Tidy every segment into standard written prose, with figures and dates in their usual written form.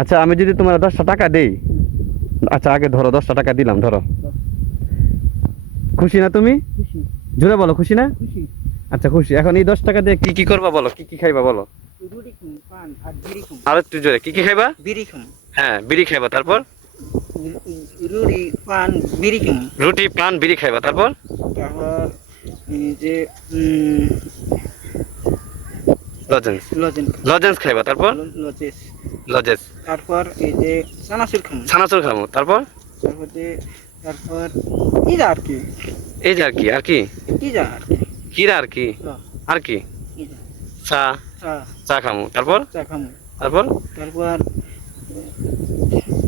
আচ্ছা আমি যদি তোমার 10টা টাকা দেই, আচ্ছা আগে ধরো 10টা টাকা দিলাম, ধরো। খুশি না তুমি? খুশি। জোরে বলো, খুশি না? খুশি। আচ্ছা খুশি। এখন এই 10 টাকা দিয়ে কি কি করবা বলো, কি কি খাইবা বলো? রুটি খাম, পান আর বিড়ি খাম। আর একটু জোরে, কি কি খাইবা? বিড়ি খাম। হ্যাঁ বিড়ি খাইবা, তারপর? রুটি পান বিড়ি খাম। রুটি পান বিড়ি খাইবা, তারপর? তারপর এই যে লজেন্স। লজেন লজেন্স খাইবা, তারপর? লজেস। লজেন্স। তারপর এই যে চানাচুর খাম। ছানাচুর খাবো, তারপর? তারপর যে তারপর কি যা আর কি, এই যে আর কি, আর কি? কি যা আর কি, কিরা আর কি? আর কি? কি যা চা। চা। চা খামু, তারপর? চা খাম। তারপর? তারপর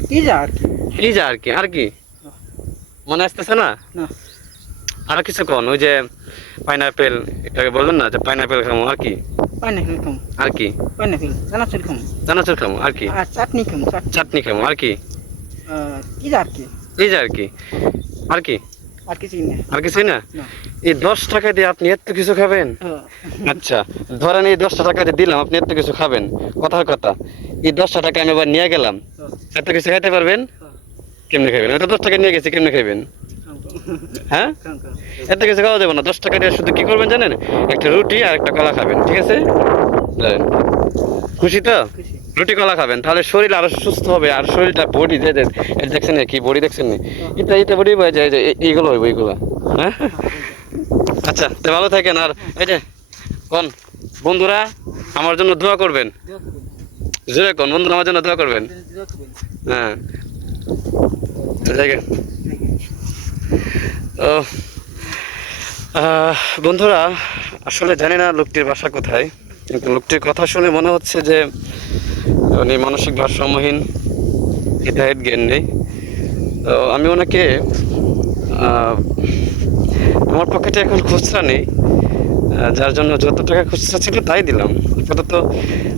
কি যা আর কি। এই যে আর কি, আর কি? মনে আসতেছে না? না। আর কিছু কোন, ওই যে পাইনাপেল, এটাকে বলবেন না যে পাইনাপেল খামু, আর কি? পাইনাপেল খাম। আর কি? পাইনাপেল চানাচুর খাম। চানাচুর খামু, আর কি? আর চাটনি খাম। চাটনি খামু, আর কি? কি যা আর কি। এই যে আর কি, আর কি? আর কিছুই না। আর কিছুই না? না। এই 10 টাকা দিয়ে আপনি এত কিছু খাবেন? আচ্ছা ধরেন এই 10টা টাকা দিয়ে দিলাম, আপনি এত কিছু খাবেন, কথার কথা। এই 10টা টাকা আমি আবার নিয়ে গেলাম, এত কিছু খাইতে পারবেন? কেমনে খাইবেন? এটা 10 টাকা নিয়ে গেছি, কেমনে খাইবেন? হ্যাঁ, এত কিছু খাওয়া যাবে না। 10 টাকা দিয়ে শুধু কি করবেন জানেন? একটা রুটি আর একটা কলা খাবেন, ঠিক আছে? জানেন? খুশি তো? রুটি কলা খাবেন, তাহলে শরীর আরো সুস্থ হবে। আর শরীরটা বডি দেখছেন কি বডি দেখছেন নি? এটা বডি হয়ে যায়, এইগুলো হইব এইগুলো। হ্যাঁ আচ্ছা, তো ভালো থাকেন। আর এই যে কোন বন্ধুরা আমার জন্য দোয়া করবেন, জোরে কোন বন্ধুরা আমার জন্য দোয়া করবেন। হ্যাঁ তো বন্ধুরা আসলে জানি না লোকটির বাসা কোথায়, কিন্তু লোকটির কথা শুনে মনে হচ্ছে যে উনি মানসিক ভারসাম্যহীন, হিতাহিত জ্ঞান নেই। তো আমি ওনাকে আমার পকেটে এখন খুচরা নেই, যার জন্য যত টাকা খুচরা ছিল তাই দিলাম। আপাতত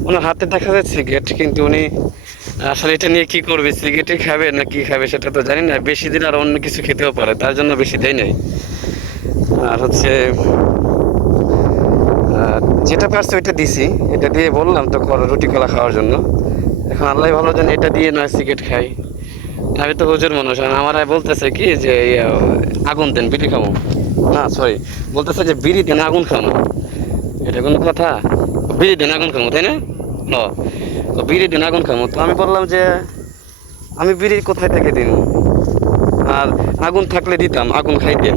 ওনার হাতে দেখা যায় সিগারেট, কিন্তু উনি আসলে এটা নিয়ে কি করবে, সিগারেটই খাবে না কি খাবে সেটা তো জানি না। বেশি দিন আর অন্য কিছু খেতেও পারে, তার জন্য বেশি দেয় নাই। আর হচ্ছে যেটা পারছে ওইটা দিছি, এটা দিয়ে বললাম তো রুটি কলা খাওয়ার জন্য। এখন আল্লাহ ভালো জানে এটা দিয়ে নয় সিগারেট খাই। আমি তো হুজুর মানুষ, আমার বলতেছে কি যে আগুন দেন বিড়ি খাবো না, সরি বলতেছে যে বিড়ি দেন আগুন খাবো। এটা কোনো কথা? বিড়ি দেন আগুন খাবো, তাই না? তো বিড়ি দেন আগুন খাবো। তো আমি বললাম যে আমি বিড়ি কোথায় থেকে দিন, আর আগুন থাকলে দিতাম, আগুন খাইতেন।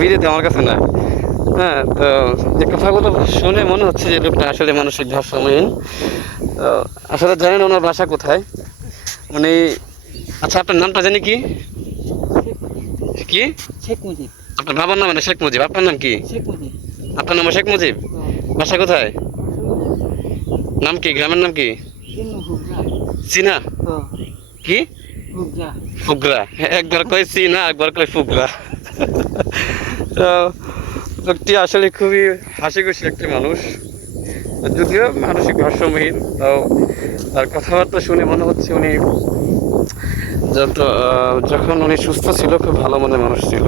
বিড়ি তো আমার কাছে না। হ্যাঁ, তো যে কথাগুলো শুনে মনে হচ্ছে যে লোকটা আসলে মানসিক ভারসাম্যহীন। তো আসলে জানেন ওনার বাসা কোথায় উনি? আচ্ছা আপনার নামটা জানি কি? কি? শেখ মুজিব। আপনার বাবার নাম মানে শেখ মুজিব, আপনার নাম কি? শেখ মুজিব। আপনার নাম শেখ মুজিব? বাসা কোথায়? নাম কি, গ্রামের নাম কি? চিনা? কি? ফুগরা। একবার কয় চিনা, একবার কয় ফুগরা। তো লোকটি আসলে খুবই হাসি খুশি একটি মানুষ, যদিও মানসিক ভারসাম্যহীন। তাও তার কথাবার্তা শুনে মনে হচ্ছে উনি যখন উনি সুস্থ ছিল খুব ভালো মনের মানুষ ছিল।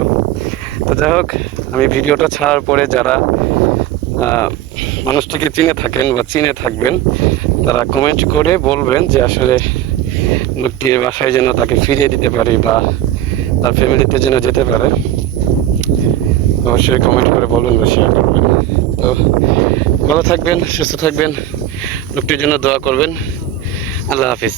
তো যাই হোক, আমি ভিডিওটা ছাড়ার পরে যারা মানুষটিকে চিনে থাকেন বা চিনে থাকবেন, তারা কমেন্ট করে বলবেন যে আসলে লোকটির বাসায় যেন তাকে ফিরিয়ে দিতে পারি বা তার ফ্যামিলিতে যেন যেতে পারে। অবশ্যই কমেন্ট করে বলবেন বা শেয়ার করবেন। তো ভালো থাকবেন, সুস্থ থাকবেন, লোকটির জন্য দোয়া করবেন। আল্লাহ হাফিজ।